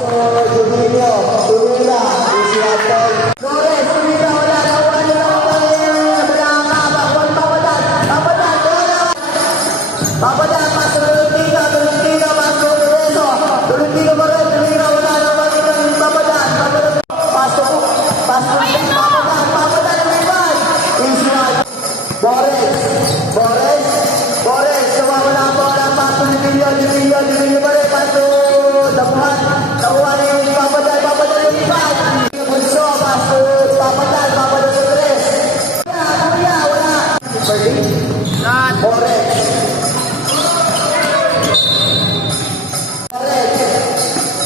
Jubilio, tumira, isiapon. Flores, tumira, wala na, wala na, wala na, papadan, papadan, pasok Tolentino, pasok Lorenzo, Tolentino pa rin, tumira, wala na, papadan, pasok, papadan, lumipan, isiapon. Boris, sumawala po ng pasok ni Jubilio pa rin, pasok, nakuha ni papadan lumipan. Bunso, pasok, papadan sa tres. Kuya, wala. Boris.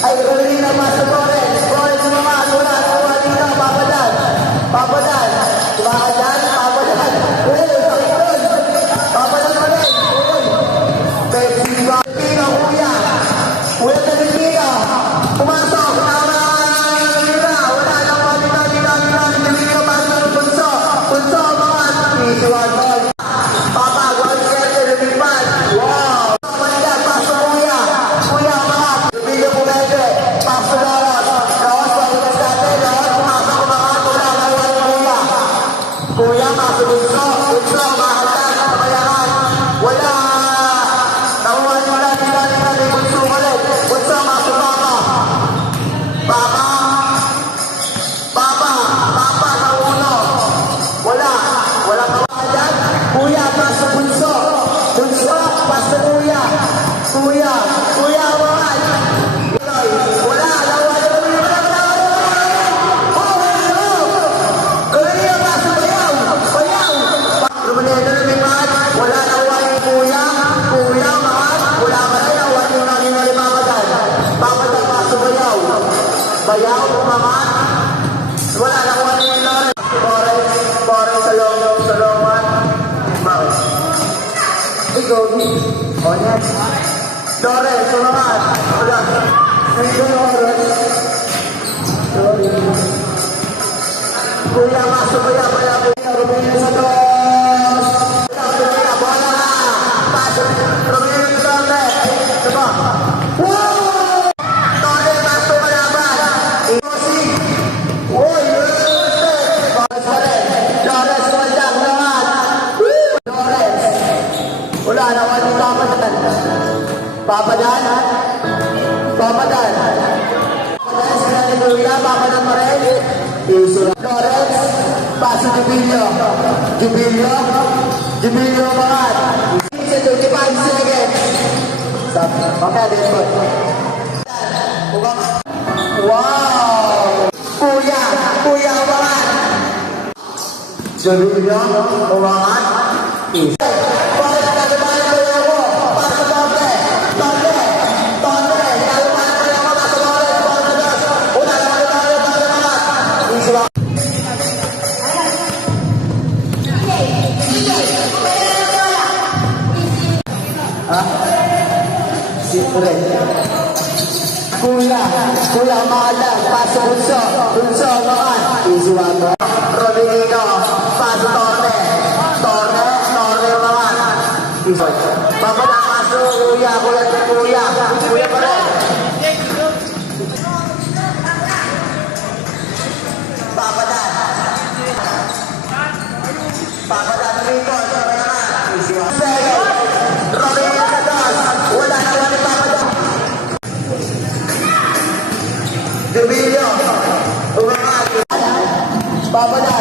Ay, Rolina, pasok Boris. Boris, sumama, wala, nakuha dito, papadan. Papadan, papadan pa rin. Pepsiba, kuya. Kuya Tolentino, pumasok. Wala na, Tolentino, pasok, bunso, mga isiwan mo. Papa, gawin serte, lumipan. Wow! Papadan, pasok kuya. Kuya, mga Jubilio pumete. Pasok Lawas. Lawas, palitas natin. Lawas, pumasok, mga wala na, kuya. Kuya, pasok bunso, mahalan, kabayaran. Wala. Nakuha niyo lang nila bunso ulit. Bunso, pasok Papa, sa uno. Wala kawalan. Kuya, pasok bunso, pasok kuya. Kuya, awan. Wala. Kuya, pasok bayaw. Rumanelo lumipat. Wala na uwain kuya, mahal. Wala ka rin, awan yung nangin na limamadal. Papadal, pasok bayaw, umangat. Wala na uwain yung Lore. Boris, salongan. Bakit? Ikaw, Onet. Lore, sumangat. Wala. Nandito yung oras. Sorry. Kuya, pasok bayaw. Rumino sa dos. Bola na. Pasok. Rumino sa Torre. Diba? Wow! Torre, pasok malaban. Iosig. Uy! Lores, walang naman. Lores. Wala na, walang papadan. Papadan, sila ni Kuya, papadan pa rin. Lores, pasok Jubilio, mangat. 25 seconds. Okay, this one. Wow! Kuya, umangat. Jubilio, umangat. Bakit nagbabayan ko yung ako? Para sa Torre. Nagbabayan ko yung ako. Nasa Torre. Una naman. Iswa. Kuya, maalam. Pasok bunso, mangat. Iswa mo. Rodrigo, pasok Torre, mangat. Papadang pasok, kuya pa rin. Papadang Rico, Rodrigo sa dos, wala na ni Papadang. Jubilio, umangat. Papadang